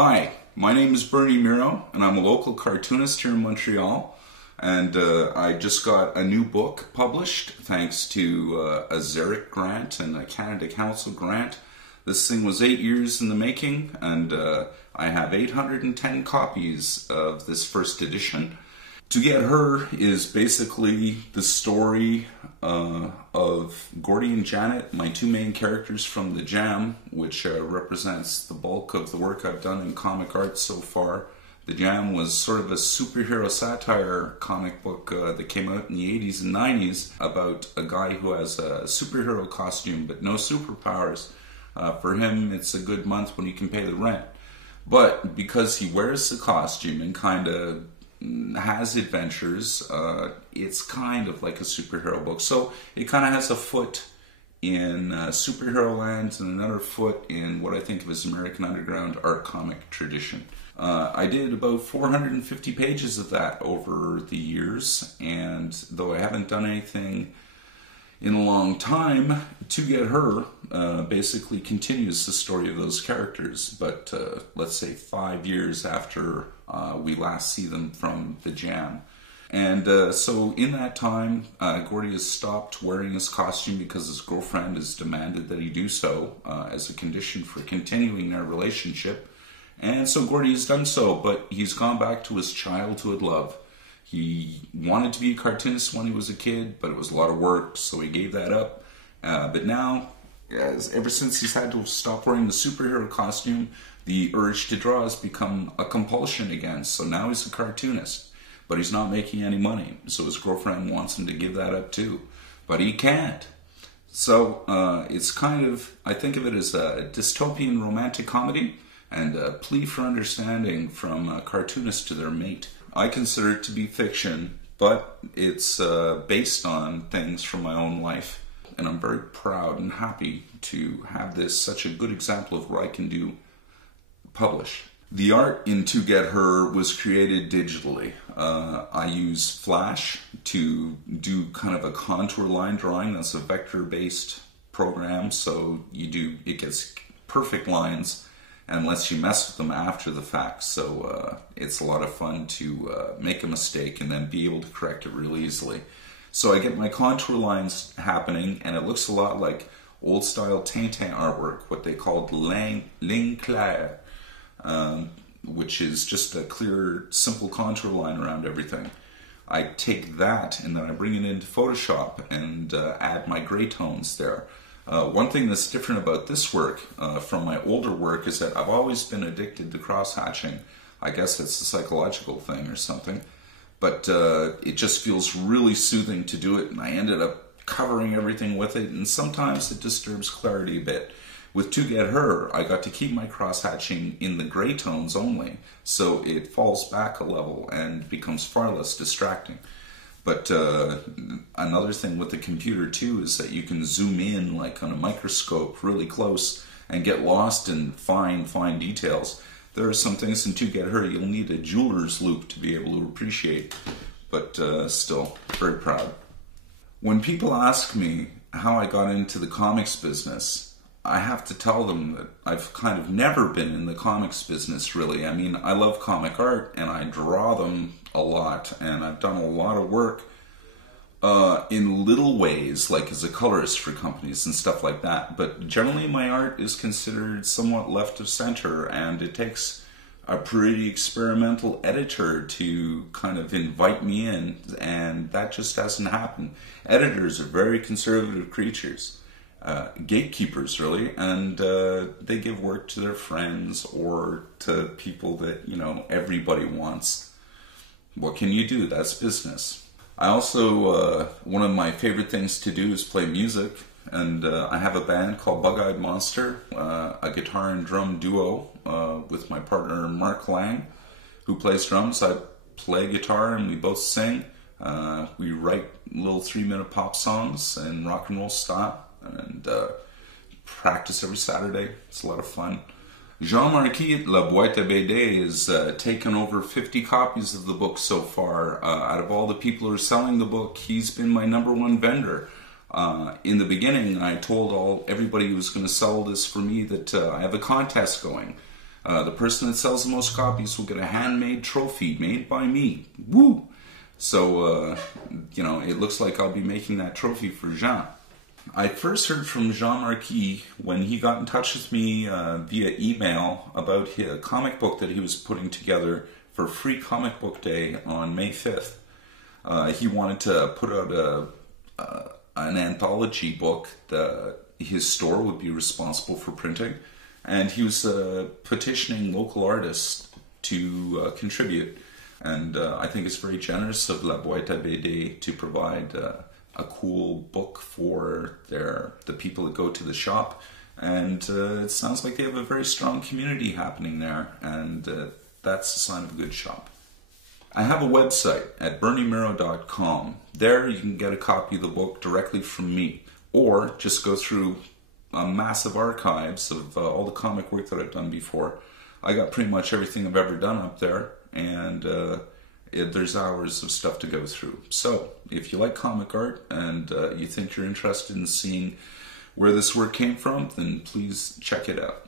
Hi, my name is Bernie Mireault, and I'm a local cartoonist here in Montreal. And I just got a new book published thanks to a Xeric grant and a Canada Council grant. This thing was 8 years in the making, and I have 810 copies of this first edition. To Get Her is basically the story of Gordy and Janet, my two main characters from The Jam, which represents the bulk of the work I've done in comic art so far. The Jam was sort of a superhero satire comic book that came out in the 80s and 90s about a guy who has a superhero costume but no superpowers. For him, it's a good month when he can pay the rent. But because he wears the costume and kind of has adventures, it's kind of like a superhero book. So it kind of has a foot in superhero land and another foot in what I think of as American underground art comic tradition. I did about 450 pages of that over the years, and though I haven't done anything in a long time, To Get Her basically continues the story of those characters, but let's say 5 years after we last see them from The Jam. And so in that time, Gordy has stopped wearing his costume because his girlfriend has demanded that he do so as a condition for continuing their relationship. And so Gordy has done so, but he's gone back to his childhood love. He wanted to be a cartoonist when he was a kid, but it was a lot of work, so he gave that up. But now, ever since he's had to stop wearing the superhero costume, the urge to draw has become a compulsion again. So now he's a cartoonist, but he's not making any money. So his girlfriend wants him to give that up too, but he can't. So it's kind of, I think of it as a dystopian romantic comedy and a plea for understanding from cartoonists to their mate. I consider it to be fiction, but it's based on things from my own life. And I'm very proud and happy to have this, such a good example of what I can do, published. The art in To Get Her was created digitally. I use Flash to do kind of a contour line drawing. That's a vector-based program, so it gets perfect lines and lets you mess with them after the fact. So it's a lot of fun to make a mistake and then be able to correct it real easily. So I get my contour lines happening, and it looks a lot like old-style Tintin artwork, what they called ligne claire, which is just a clear, simple contour line around everything. I take that and then I bring it into Photoshop and add my gray tones there. One thing that's different about this work from my older work is that I've always been addicted to cross-hatching. I guess it's a psychological thing or something. But it just feels really soothing to do it, and I ended up covering everything with it, and sometimes it disturbs clarity a bit. With To Get Her, I got to keep my cross-hatching in the gray tones only, so it falls back a level and becomes far less distracting. But another thing with the computer too is that you can zoom in like on a microscope really close and get lost in fine details. There are some things in To Get Her you'll need a jeweler's loupe to be able to appreciate, but still very proud. When people ask me how I got into the comics business, I have to tell them that I've kind of never been in the comics business really. I mean, I love comic art and I draw them a lot, and I've done a lot of work in little ways, like as a colorist for companies and stuff like that. But generally my art is considered somewhat left of center, and it takes a pretty experimental editor to kind of invite me in, and that just hasn't happened. Editors are very conservative creatures, gatekeepers really, and they give work to their friends or to people that, you know, everybody wants. What can you do? That's business. I also, one of my favorite things to do is play music, and I have a band called Bug-Eyed Monster, a guitar and drum duo with my partner Mark Lang, who plays drums. I play guitar and we both sing. We write little 3-minute pop songs in rock and roll style, and practice every Saturday. It's a lot of fun. Jean-Marc La Boite BD has taken over 50 copies of the book so far. Out of all the people who are selling the book, he's been my #1 vendor. In the beginning, I told everybody who was going to sell this for me that I have a contest going. The person that sells the most copies will get a handmade trophy made by me. Woo! So, it looks like I'll be making that trophy for Jean. I first heard from Jean Marquis when he got in touch with me via email about a comic book that he was putting together for Free Comic Book Day on May 5th. He wanted to put out an anthology book that his store would be responsible for printing, and he was petitioning local artists to contribute. And I think it's very generous of La Boite BD to provide a cool book for the people that go to the shop. And it sounds like they have a very strong community happening there, and that's a sign of a good shop. I have a website at berniemireault.com. There you can get a copy of the book directly from me, or just go through massive archives of all the comic work that I've done before. I got pretty much everything I've ever done up there, and there's hours of stuff to go through. So if you like comic art and you think you're interested in seeing where this work came from, then please check it out.